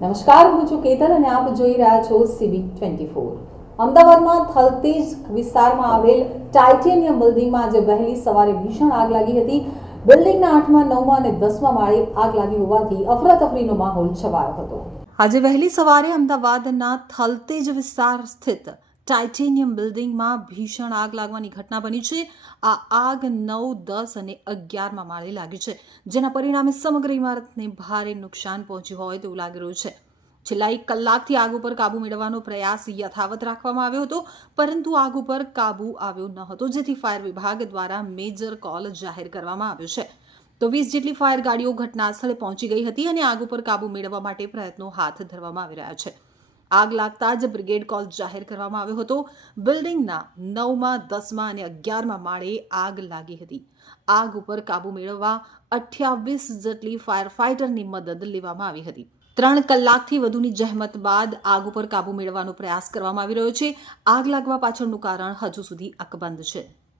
નમસ્કાર, હું છું કેતન અને આપ જોઈ રહ્યા છો સીબી ટ્વેન્ટી ફોર અમદાવાદમાં થલતેજ વિસ્તારમાં આવેલ ટાઇટેનિયમ બિલ્ડિંગમાં આજે વહેલી સવારે ભીષણ આગ લાગી હતી. બિલ્ડિંગના આઠમા, નવમા અને દસમા માળે આગ લાગી હોવાથી અફરાતફરીનો માહોલ છવાયો હતો. આજે વહેલી સવારે અમદાવાદના થલતેજ વિસ્તાર સ્થિત ટાઇટેનિયમ બિલ્ડિંગમાં ભીષણ આગ લાગવાની ઘટના બની છે. આ આગ નવ, દસ અને અગિયારમાં માળે લાગી છે. જેના પરિણામે સમગ્ર ઇમારતને ભારે નુકસાન પહોંચ્યું હોય તેવું લાગી રહ્યું છે. છેલ્લા એક કલાકથી આગ ઉપર કાબુ મેળવવાનો પ્રયાસ યથાવત રાખવામાં આવ્યો હતો, પરંતુ આગ ઉપર કાબુ આવ્યો ન હતો, જેથી ફાયર વિભાગ દ્વારા મેજર કોલ જાહેર કરવામાં આવ્યો છે. તો વીસ જેટલી ફાયર ગાડીઓ ઘટના સ્થળે પહોંચી ગઈ હતી અને આગ ઉપર કાબુ મેળવવા માટે પ્રયત્નો હાથ ધરવામાં આવી રહ્યા છે. આગ લાગતા જ બ્રિગેડ કોલ જાહેર કરવામાં આવ્યો હતો. બિલ્ડિંગના નવમાં, દસમાં અને અગિયારમાં માળે આગ લાગી હતી. આગ ઉપર કાબુ મેળવવા અઠ્યાવીસ જેટલી ફાયર ફાઇટરની મદદ લેવામાં આવી હતી. ત્રણ કલાકથી વધુની જહેમત બાદ આગ ઉપર કાબુ મેળવવાનો પ્રયાસ કરવામાં આવી રહ્યો છે. આગ લાગવા પાછળનું કારણ હજુ સુધી અકબંધ છે.